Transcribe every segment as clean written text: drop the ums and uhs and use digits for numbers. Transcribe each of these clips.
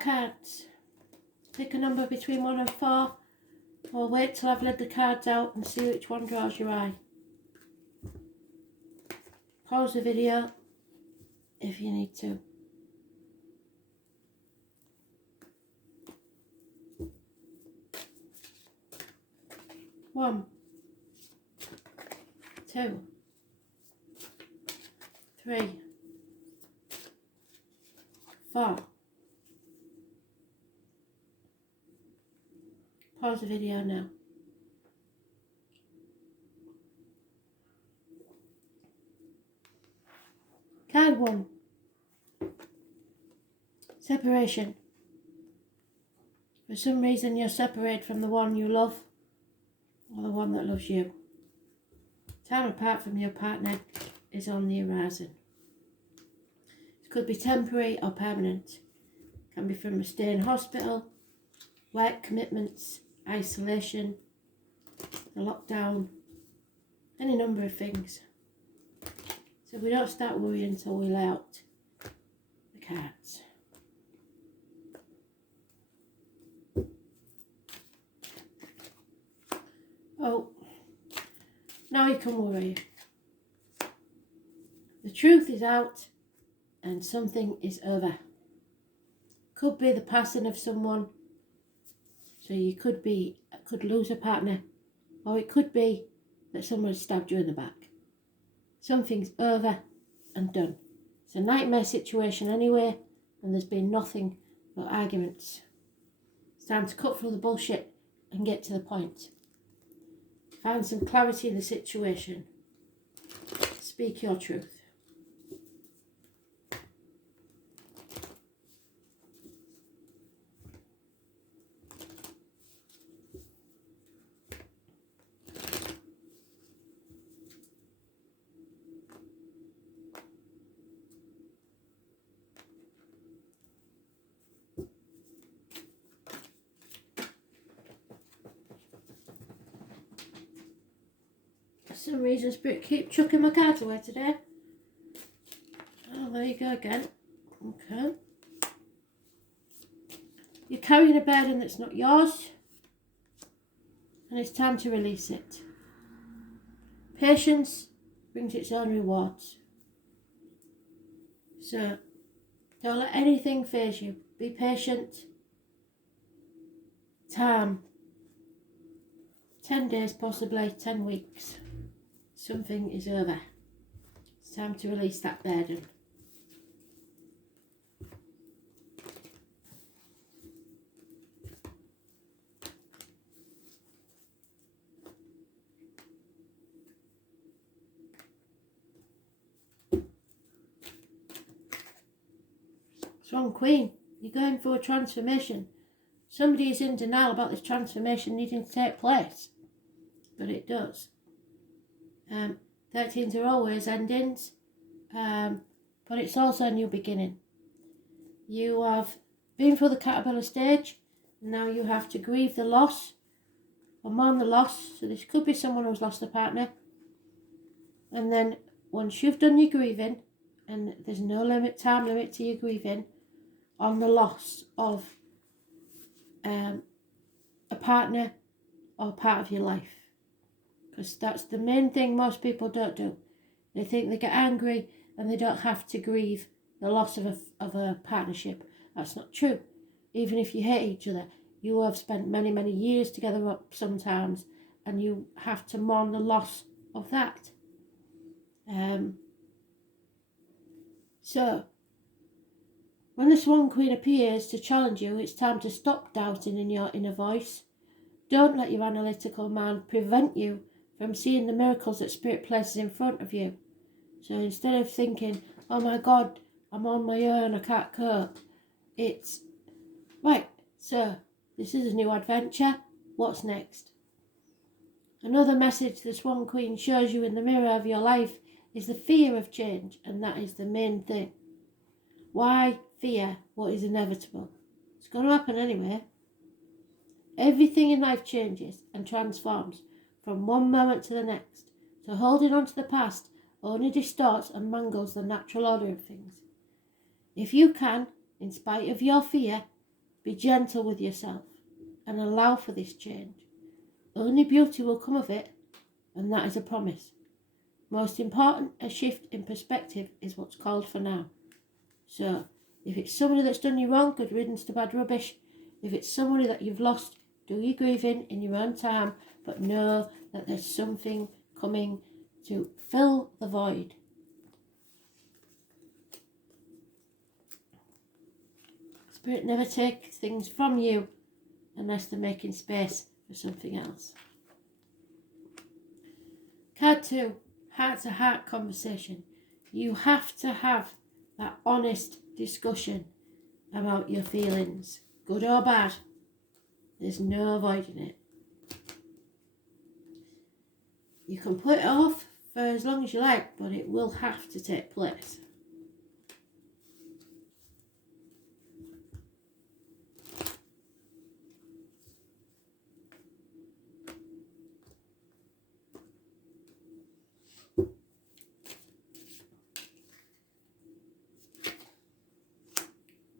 cards. Pick a number between 1 and 4. Or wait till I've laid the cards out and see which one draws your eye. Pause the video if you need to. One, 2, 3, 4. Pause the video now. Card 1. Separation. For some reason you're separated from the one you love or the one that loves you. Time apart from your partner is on the horizon. It could be temporary or permanent. It can be from a stay in hospital, work commitments, isolation, the lockdown, any number of things. So we don't start worrying until we lay out the cards. Oh, now you can worry. The truth is out and something is over. Could be the passing of someone. So you could lose a partner, or it could be that someone stabbed you in the back. Something's over and done. It's a nightmare situation anyway, and there's been nothing but arguments. It's time to cut through the bullshit and get to the point. Find some clarity in the situation. Speak your truth. For some reason, Spirit keep chucking my cards away today. Oh, there you go again. Okay. You're carrying a burden that's not yours, and it's time to release it. Patience brings its own rewards. So, don't let anything faze you. Be patient. Time. 10 days, possibly 10 weeks. Something is over. It's time to release that burden. Swan Queen, you're going through a transformation. Somebody is in denial about this transformation needing to take place, but it does. 13s are always endings, but it's also a new beginning. You have been through the caterpillar stage, and now you have to grieve the loss or mourn the loss. So this could be someone who's lost a partner, and then once you've done your grieving, and there's no time limit to your grieving on the loss of a partner or part of your life. Because that's the main thing most people don't do. They think they get angry and they don't have to grieve the loss of a partnership. That's not true. Even if you hate each other, you have spent many, many years together up sometimes, and you have to mourn the loss of that. So, when the Swan Queen appears to challenge you, it's time to stop doubting in your inner voice. Don't let your analytical mind prevent you from seeing the miracles that Spirit places in front of you. So instead of thinking, oh my God, I'm on my own, I can't cope, it's, right, so this is a new adventure, what's next? Another message the Swan Queen shows you in the mirror of your life is the fear of change, and that is the main thing. Why fear what is inevitable? It's going to happen anyway. Everything in life changes and transforms from one moment to the next. So holding on to the past only distorts and mangles the natural order of things. If you can, in spite of your fear, Be gentle with yourself and allow for this change. Only beauty will come of it, and that is a promise. Most important, a shift in perspective is what's called for now. So, if it's somebody that's done you wrong, good riddance to bad rubbish. If it's somebody that you've lost, do your grieving in your own time, but know that there's something coming to fill the void. Spirit never takes things from you unless they're making space for something else. Card 2, heart-to-heart conversation. You have to have that honest discussion about your feelings, good or bad. There's no avoiding it. You can put it off for as long as you like, but it will have to take place.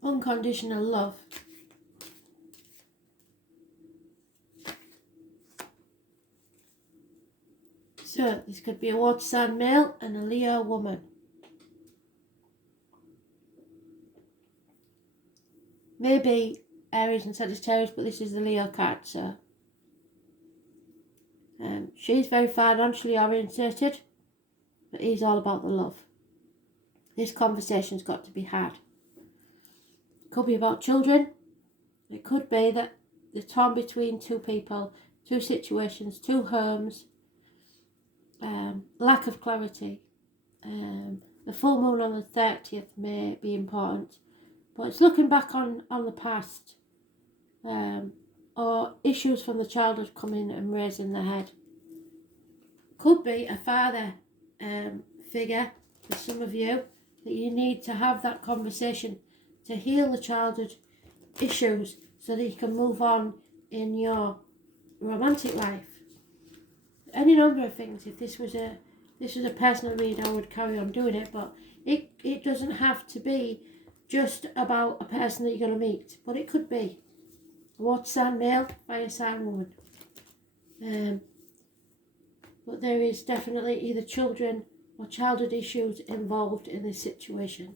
Unconditional love. So this could be a water sign male and a Leo woman. Maybe Aries and Sagittarius, but this is the Leo card, so. She's very financially orientated, but he's all about the love. This conversation's got to be had. It could be about children. It could be that they're torn between two people, two situations, two homes, lack of clarity. The full moon on the 30th may be important, but it's looking back on the past, or issues from the childhood coming and raising their head. Could be a father figure for some of you, that you need to have that conversation to heal the childhood issues so that you can move on in your romantic life. Any number of things. If this was a personal read, I would carry on doing it, but it doesn't have to be just about a person that you're going to meet, but it could be a water sign male, fire sign woman. But there is definitely either children or childhood issues involved in this situation.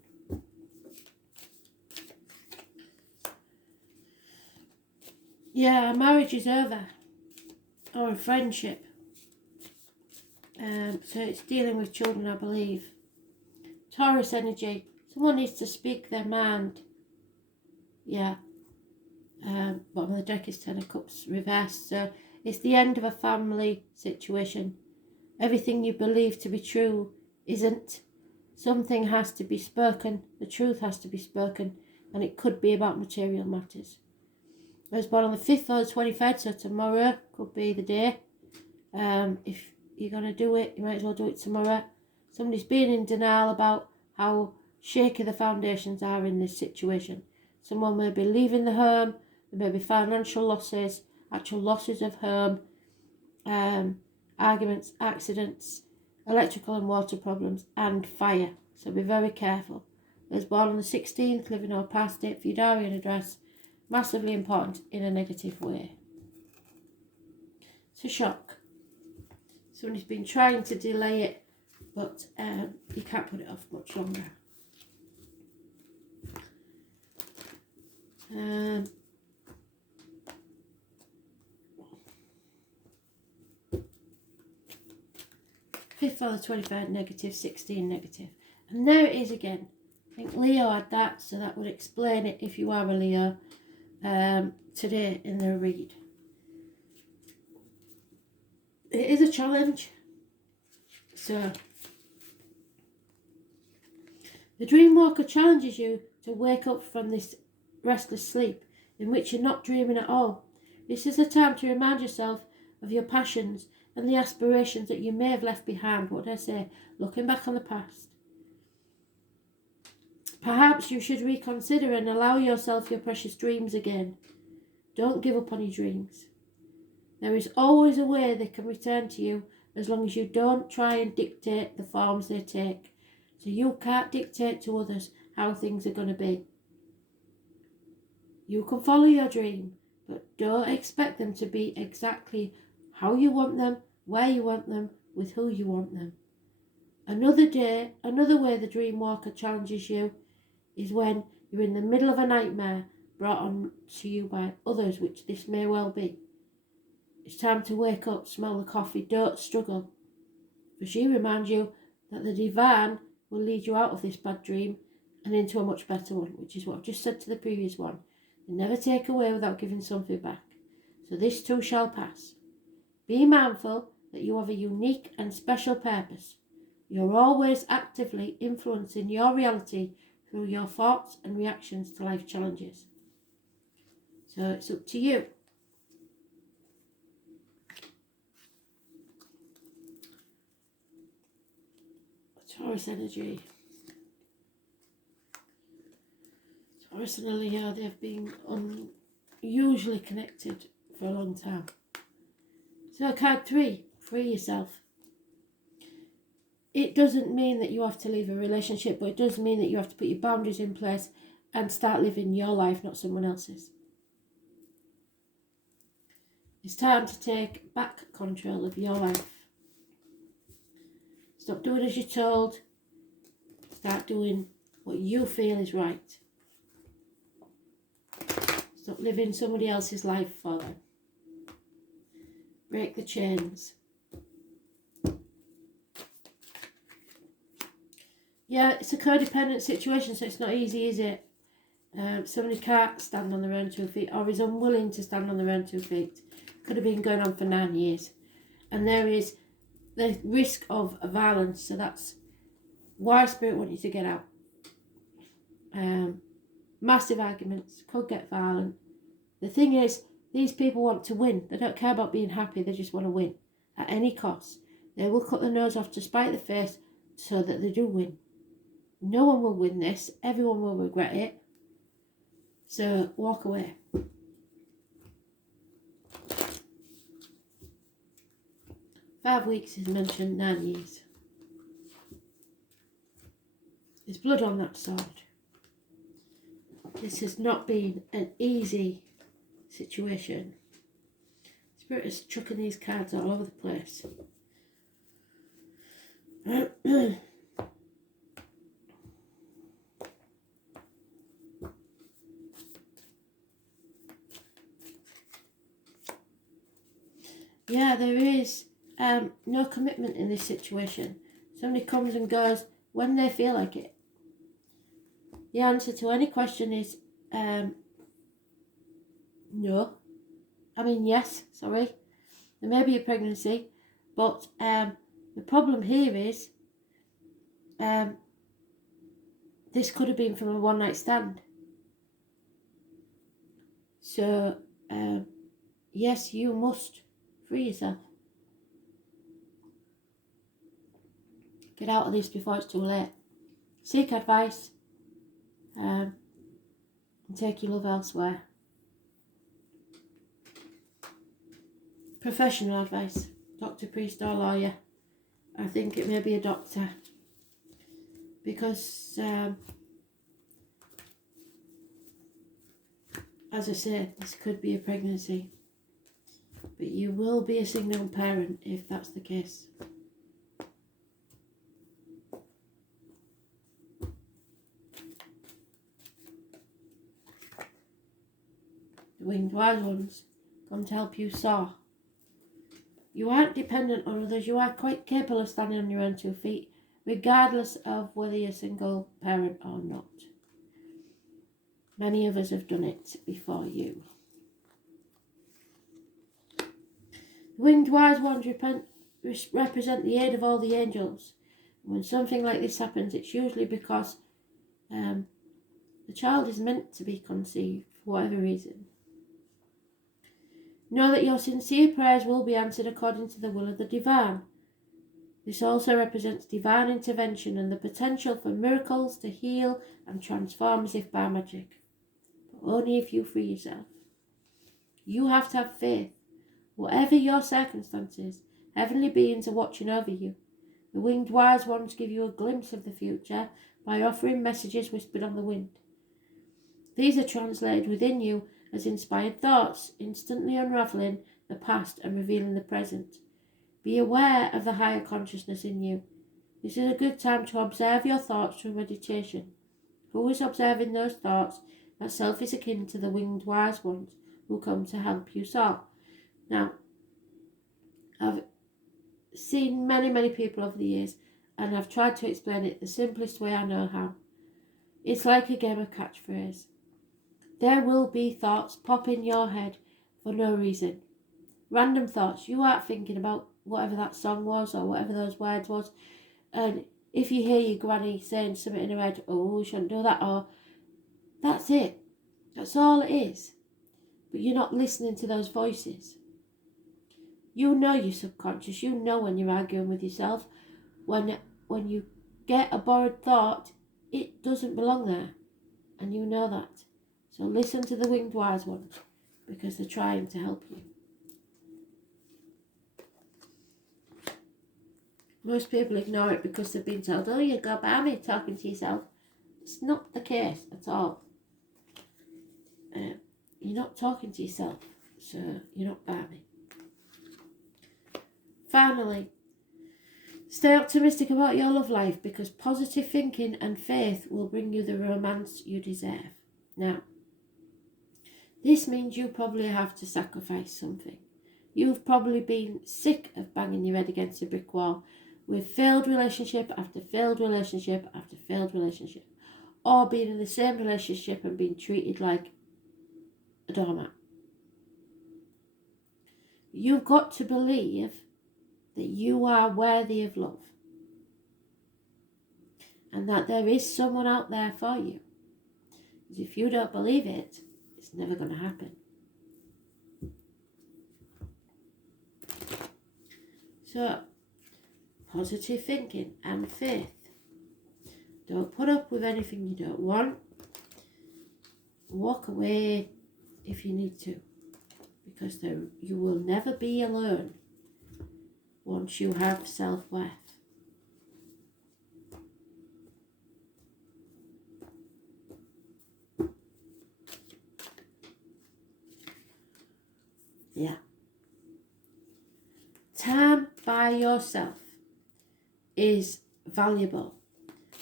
Yeah, a marriage is over, or a friendship. So it's dealing with children, I believe. Taurus energy. Someone needs to speak their mind. Yeah. Bottom of the deck is 10 of Cups reversed. So it's the end of a family situation. Everything you believe to be true isn't. Something has to be spoken. The truth has to be spoken. And it could be about material matters. I was born on the 5th or the 23rd, so tomorrow could be the day. If you're going to do it, you might as well do it tomorrow. Somebody's being in denial about how shaky the foundations are in this situation. Someone may be leaving the home, there may be financial losses, actual losses of home, arguments, accidents, electrical and water problems, and fire. So be very careful. I was born on the 16th, living or past it, for your diary and address. Massively important in a negative way. It's a shock. Somebody's been trying to delay it, but you can't put it off much longer. 5th or the 23rd, negative, 16, negative. And there it is again. I think Leo had that, so that would explain it if you are a Leo today in the read. It is a challenge. So, the Dreamwalker challenges you to wake up from this restless sleep in which you're not dreaming at all. This is a time to remind yourself of your passions and the aspirations that you may have left behind. What did I say? Looking back on the past. Perhaps you should reconsider and allow yourself your precious dreams again. Don't give up on your dreams. There is always a way they can return to you as long as you don't try and dictate the forms they take. So you can't dictate to others how things are going to be. You can follow your dream, but don't expect them to be exactly how you want them, where you want them, with who you want them. Another day, another way the dream walker challenges you is when you're in the middle of a nightmare brought on to you by others, which this may well be. It's time to wake up, smell the coffee, don't struggle. For she reminds you that the divine will lead you out of this bad dream and into a much better one, which is what I've just said to the previous one. They never take away without giving something back. So this too shall pass. Be mindful that you have a unique and special purpose. You're always actively influencing your reality through your thoughts and reactions to life challenges. So it's up to you. Taurus energy. Taurus and Leo, they've been unusually connected for a long time. So card 3, free yourself. It doesn't mean that you have to leave a relationship, but it does mean that you have to put your boundaries in place and start living your life, not someone else's. It's time to take back control of your life. Stop doing as you're told. Start doing what you feel is right. Stop living somebody else's life for them. Break the chains. Yeah, it's a codependent situation, so it's not easy, is it? Somebody can't stand on their own 2 feet or is unwilling to stand on their own 2 feet. Could have been going on for 9 years. And there is the risk of violence, so that's why Spirit want you to get out. Massive arguments, could get violent. The thing is, these people want to win. They don't care about being happy, they just want to win at any cost. They will cut their nose off to spite the face so that they do win. No one will win this, everyone will regret it. So walk away. Five weeks is mentioned, 9 years. There's blood on that sword. This has not been an easy situation. Spirit is chucking these cards all over the place. Yeah, there is no commitment in this situation. Somebody comes and goes when they feel like it. The answer to any question is no. I mean, yes, sorry. There may be a pregnancy, but the problem here is this could have been from a one-night stand. So, yes, you must free yourself. Get out of this before it's too late. Seek advice and take your love elsewhere. Professional advice. Doctor, priest or lawyer. I think it may be a doctor. Because, as I said, this could be a pregnancy. But you will be a single parent if that's the case. The winged wise ones come to help you soar. You aren't dependent on others. You are quite capable of standing on your own 2 feet, regardless of whether you're a single parent or not. Many of us have done it before you. The winged wise ones represent the aid of all the angels. When something like this happens, it's usually because the child is meant to be conceived for whatever reason. Know that your sincere prayers will be answered according to the will of the divine. This also represents divine intervention and the potential for miracles to heal and transform as if by magic. But only if you free yourself. You have to have faith. Whatever your circumstances, heavenly beings are watching over you. The winged wise ones give you a glimpse of the future by offering messages whispered on the wind. These are translated within you as inspired thoughts, instantly unraveling the past and revealing the present. Be aware of the higher consciousness in you. This is a good time to observe your thoughts through meditation. Who is observing those thoughts? That self is akin to the winged wise ones who come to help you soar. Now, I've seen many people over the years, and I've tried to explain it the simplest way I know how. It's like a game of catchphrase. There will be thoughts pop in your head for no reason. Random thoughts. You aren't thinking about whatever that song was or whatever those words was. And if you hear your granny saying something in her head, oh, you shouldn't do that, or that's it. That's all it is. But you're not listening to those voices. You know your subconscious. You know when you're arguing with yourself. When you get a borrowed thought, it doesn't belong there. And you know that. So listen to the winged wise ones, because they're trying to help you. Most people ignore it because they've been told, oh, you go balmy talking to yourself. It's not the case at all. You're not talking to yourself, so you're not balmy. Finally, stay optimistic about your love life, because positive thinking and faith will bring you the romance you deserve. Now, this means you probably have to sacrifice something. You've probably been sick of banging your head against a brick wall with failed relationship after failed relationship after failed relationship, or being in the same relationship and being treated like a doormat. You've got to believe that you are worthy of love and that there is someone out there for you. Because if you don't believe it, it's never going to happen. So, positive thinking and faith. Don't put up with anything you don't want. Walk away if you need to, because you will never be alone once you have self-worth. Yeah. Time by yourself is valuable.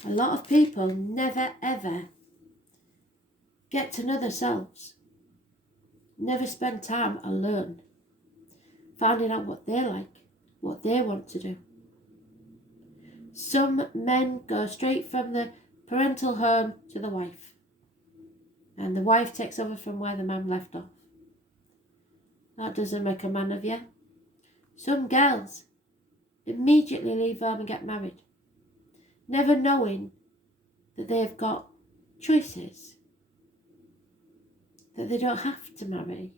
A lot of people never ever get to know themselves. Never spend time alone, finding out what they like, what they want to do. Some men go straight from the parental home to the wife, and the wife takes over from where the man left off. That doesn't make a man of you. Some girls immediately leave home and get married, never knowing that they've got choices, that they don't have to marry,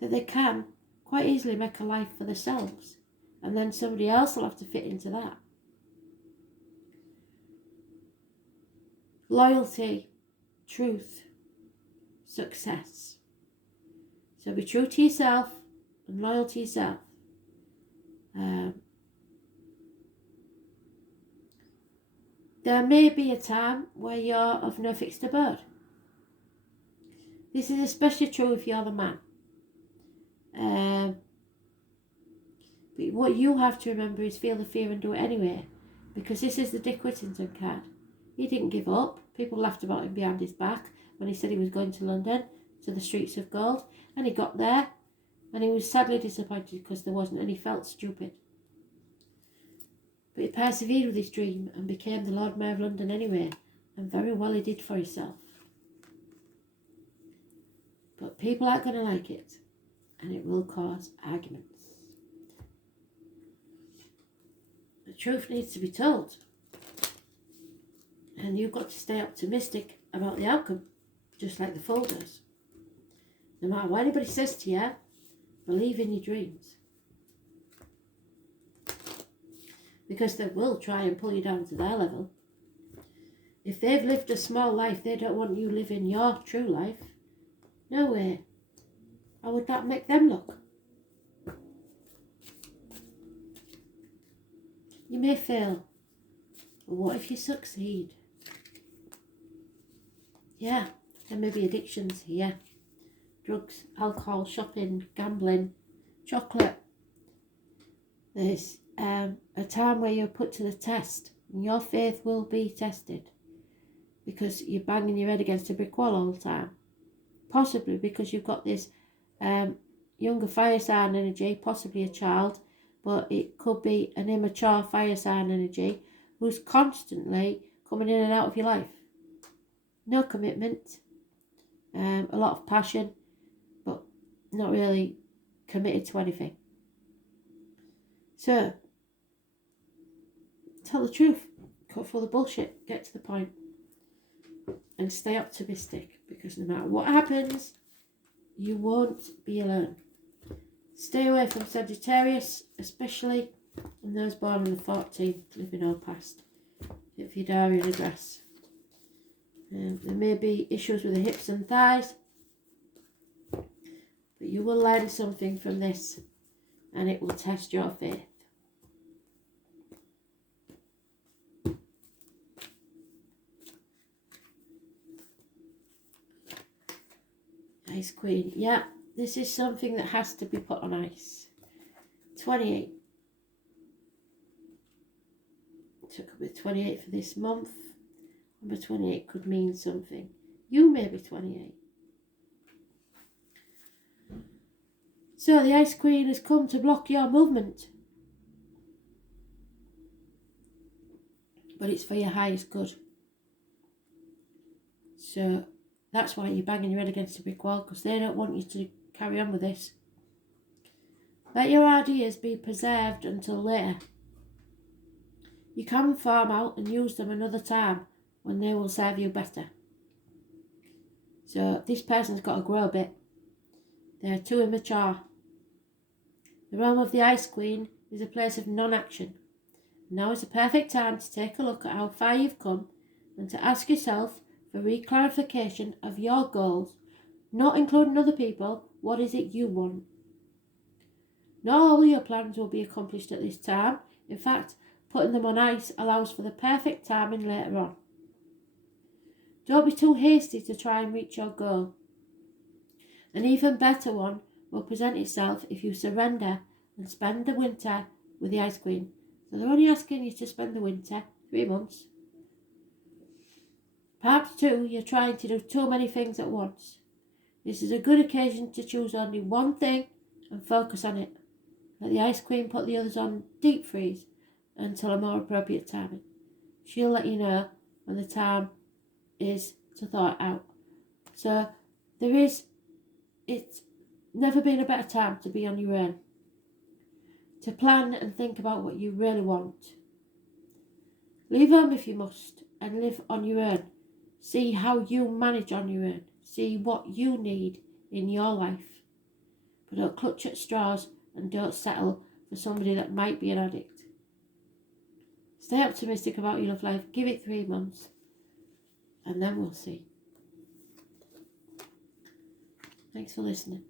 that they can quite easily make a life for themselves, and then somebody else will have to fit into that. Loyalty, truth, success. So be true to yourself and loyal to yourself. There may be a time where you're of no fixed abode. This is especially true if you're the man. But what you have to remember is feel the fear and do it anyway, because this is the Dick Whittington card. He didn't give up. People laughed about him behind his back when he said he was going to London, to the streets of gold, and he got there, and he was sadly disappointed because there wasn't, and he felt stupid. But he persevered with his dream and became the Lord Mayor of London anyway, and very well he did for himself. But people aren't going to like it, and it will cause arguments. The truth needs to be told, and you've got to stay optimistic about the outcome, just like the Fool does. No matter what anybody says to you, believe in your dreams, because they will try and pull you down to their level. If they've lived a small life, they don't want you living your true life. No way. How would that make them look? You may fail, but what if you succeed? Yeah, there may be addictions here. Drugs, alcohol, shopping, gambling, chocolate. There's a time where you're put to the test, and your faith will be tested because you're banging your head against a brick wall all the time. Possibly because you've got this younger fire sign energy, possibly a child, but it could be an immature fire sign energy who's constantly coming in and out of your life. No commitment, a lot of passion, but not really committed to anything. So, tell the truth, cut through the bullshit, get to the point, and stay optimistic, because no matter what happens, you won't be alone. Stay away from Sagittarius, especially, and those born on the 14th, living or past, if your diary address. There may be issues with the hips and thighs, but you will learn something from this, and it will test your faith. Ice Queen, yeah, this is something that has to be put on ice. 28. So it could be 28 for this month. Number 28 could mean something. You may be 28. So the Ice Queen has come to block your movement. But it's for your highest good. So that's why you're banging your head against a brick wall, because they don't want you to carry on with this. Let your ideas be preserved until later. You can farm out and use them another time when they will serve you better. So this person's got to grow a bit. They're too immature. The realm of the Ice Queen is a place of non-action. Now is the perfect time to take a look at how far you've come and to ask yourself for reclarification of your goals, not including other people. What is it you want? Not all your plans will be accomplished at this time. In fact, putting them on ice allows for the perfect timing later on. Don't be too hasty to try and reach your goal. An even better one will present itself if you surrender and spend the winter with the Ice Queen. So they're only asking you to spend the winter, 3 months. Perhaps too, you're trying to do too many things at once. This is a good occasion to choose only one thing and focus on it. Let the Ice Queen put the others on deep freeze until a more appropriate timing. She'll let you know when the time is to thaw it out. So it's never been a better time to be on your own. To plan and think about what you really want. Leave home if you must and live on your own. See how you manage on your own. See what you need in your life. But don't clutch at straws and don't settle for somebody that might be an addict. Stay optimistic about your love life. Give it 3 months and then we'll see. Thanks for listening.